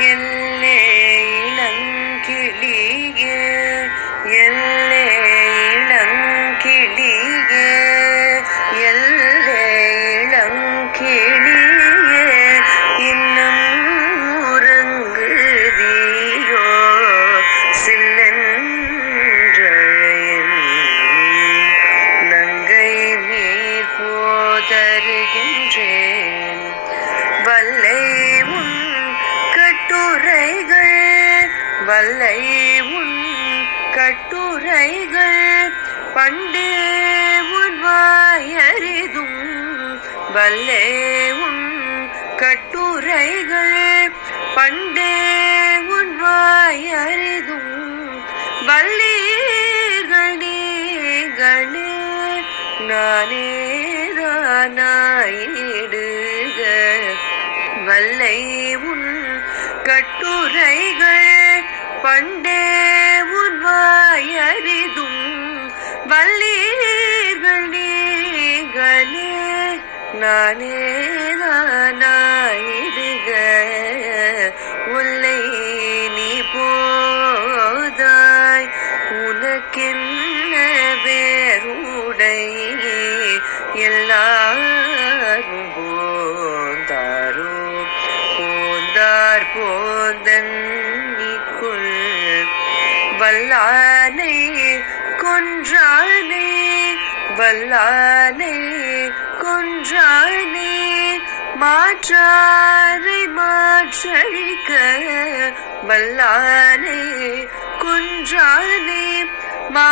in வல்லை உன் கட்டுரைகள் பண்டே உன்வாயரிதும் வல்லே உன் கட்டுரைகள் பண்டே உன் வாயறிதும். வல்லீர்கள் நீங்களே நானே வல்லை உன் கட்டுரைகள் பண்டே உன் வல்லீர்கள் நீங்களே நானே தானாயிடுக உள்ளை நீ போதாய் உனக்கென்ன வேறுடை? எல்லாரும் போந்தாரோ? போந்தார் போந்தன் வல்லானை கொன்றானே வல்லானை கொன்றானே மாற்றாரை மாற்றழிக்க வல்லானே குன்றானே மா